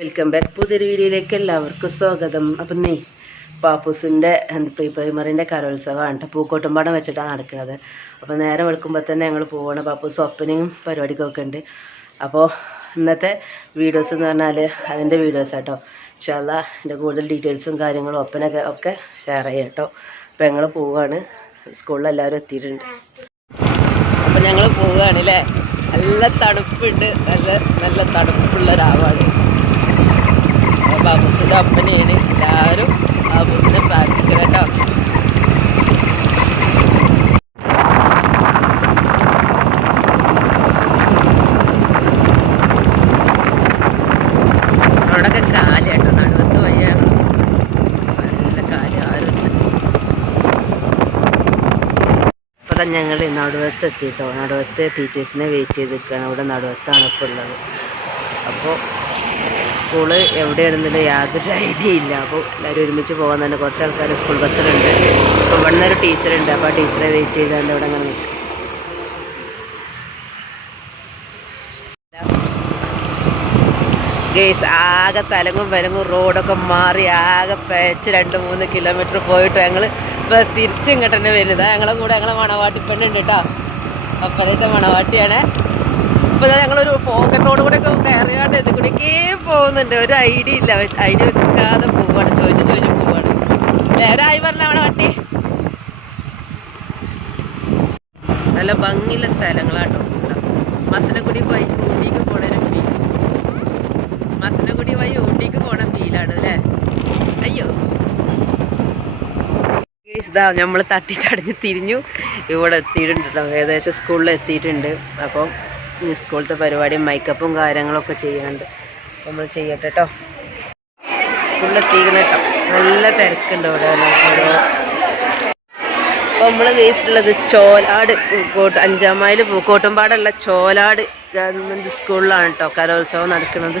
Welcome back. പുതിയൊരു വീഡിയോയിലേക്ക് എല്ലാവർക്കും സ്വാഗതം. അപ്പം നീ പാപ്പൂസിന്റെ പ്രീ പ്രൈമറിന്റെ കലോത്സവമാണ്. കേട്ടോ പൂക്കോട്ടുംപാടം വെച്ചിട്ടാണ് നടക്കുന്നത്. അപ്പോൾ നേരെ വെളുക്കുമ്പോൾ തന്നെ ഞങ്ങൾ പോവാണ്. പാപ്പൂസ് ഓപ്പനിങ്ങും പരിപാടിക്കൊക്കെ ഉണ്ട്. അപ്പോൾ ഇന്നത്തെ വീഡിയോസ് എന്ന് പറഞ്ഞാൽ അതിന്റെ വീഡിയോസ് കേട്ടോ ഇൻഷാല്ല എന്റെ കൂടുതൽ ഡീറ്റെയിൽസും കാര്യങ്ങളും ഒപ്പനൊക്കെ ഒക്കെ ഷെയർ ചെയ്യാം കേട്ടോ അപ്പോൾ ഞങ്ങൾ പോവുകയാണ് സ്കൂളിൽ എല്ലാവരും എത്തിയിട്ടുണ്ട്. അപ്പം ഞങ്ങൾ പോവുകയാണ് അല്ലേ നല്ല തണുപ്പുണ്ട്. നല്ല നല്ല തണുപ്പുള്ള രാവാണ് ബാബൂസിന്റെ അപ്പനെയാണ് എല്ലാവരും ബാബൂസിനെ പ്രാർത്ഥിക്കണം കേട്ടോ. ഞങ്ങൾ നടുവത്ത് എത്തിയിട്ടോ. നടുവത്ത് ടീച്ചേഴ്സിനെ വെയിറ്റ് ചെയ്ത് നിൽക്കുകയാണ് അവിടെ നടുവത്താണ് ഇപ്പോൾ ഉള്ളത്. അപ്പോൾ സ്കൂൾ എവിടെയാണെന്നുള്ള യാതൊരു ഐഡിയ ഇല്ല. അപ്പോൾ എല്ലാവരും ഒരുമിച്ച് പോകാൻ തന്നെ കുറച്ച് ആൾക്കാർ സ്കൂൾ ബസ്സിലുണ്ട്. അപ്പോൾ ഇവിടെ നിന്നൊരു ടീച്ചറുണ്ട്. അപ്പോൾ ആ ടീച്ചറെ വെയിറ്റ് ചെയ്താണ്ട് ഇവിടെ അങ്ങനെ നിൽക്കും. ഗേസ് ആകെ തലങ്ങും വലങ്ങും റോഡൊക്കെ മാറി ആകെ പേച്ച് രണ്ട് മൂന്ന് കിലോമീറ്റർ പോയിട്ട് ഞങ്ങൾ ഇപ്പോൾ തിരിച്ചും ഇങ്ങോട്ട് തന്നെ വരുന്നത് ഞങ്ങളെ കൂടെ ഞങ്ങളെ മണവാട്ടി പെണ്ണുണ്ട് കേട്ടോ. അപ്പോഴത്തെ മണവാട്ടിയാണ്. ഇപ്പോൾ ഞങ്ങളൊരു പോക്കറ്റ് റോഡ് കൂടെ ഒക്കെ കയറിയാണ്ട് ഇത് കൂടെയൊക്കെ പോകുന്നുണ്ട്. ഒരു ഐഡിയ ഇല്ല. ഐഡിയ വെക്കാതെ പോവാണ്. ചോദിച്ചു ചോദിച്ചു പോവാണ്. നേരായി പറഞ്ഞ അവിടെ വണ്ടി? നല്ല ഭംഗിയുള്ള സ്ഥലങ്ങളാട്ടോ. മസനക്കുടി പോയി ഊട്ടിക്ക് പോണ ഒരു ഫീൽ മസനക്കുടി പോയി ഊട്ടിക്ക് പോണ ഫീലാണ് അല്ലേ? അയ്യോ. ഇതാ നമ്മൾ തട്ടി തടഞ്ഞ് തിരിഞ്ഞു. ഇവിടെ എത്തിയിട്ടുണ്ട് ഏകദേശം സ്കൂളിൽ എത്തിയിട്ടുണ്ട്. അപ്പം സ്കൂളത്തെ പരിപാടിയും മേക്കപ്പും കാര്യങ്ങളൊക്കെ അപ്പോൾ നമ്മൾ ചെയ്യട്ടെ കേട്ടോ ഫുള്ള് കേട്ടോ നല്ല തിരക്കുണ്ട് ഇവിടെ ഓരോ നമ്മൾ വേസ്റ്റുള്ളത് ചോലാട് അഞ്ചാം മൈൽ പൂക്കോട്ടുംപാടുള്ള ചോലാട് ഗവൺമെന്റ് സ്കൂളിലാണ് കേട്ടോ കലോത്സവം നടക്കുന്നത്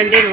ആ ഒരു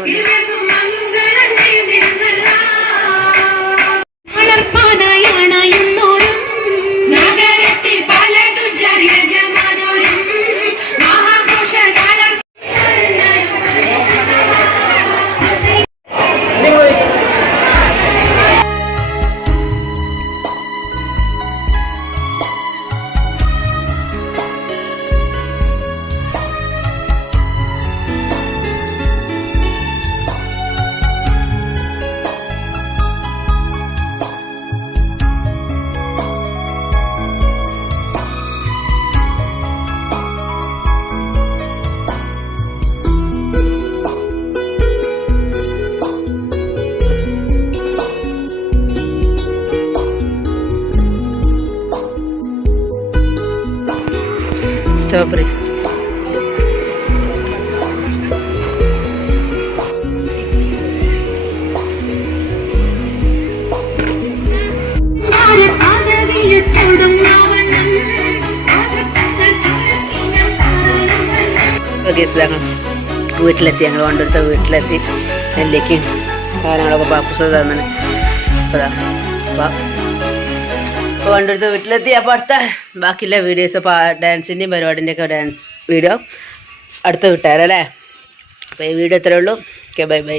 സ്ട്രോബെറി ഞങ്ങൾ വീട്ടിലെത്തി. ഞങ്ങൾ കൊണ്ടെടുത്ത വീട്ടിലെത്തി. നെല്ലിക്കും കാര്യങ്ങളൊക്കെ പാപ്പസ് തന്നെ അപ്പോൾ അപ്പോൾ കണ്ടെടുത്ത് വീട്ടിലെത്തി. അപ്പോൾ അടുത്ത ബാക്കിയുള്ള വീഡിയോസ് അപ്പോൾ ഡാൻസിന്റെയും പരിപാടിന്റെയൊക്കെ ഡാൻസ് വീഡിയോ അടുത്ത വിട്ടാരല്ലേ അപ്പോൾ ഈ വീഡിയോ ഇത്രയേ ഉള്ളൂ. Okay bye bye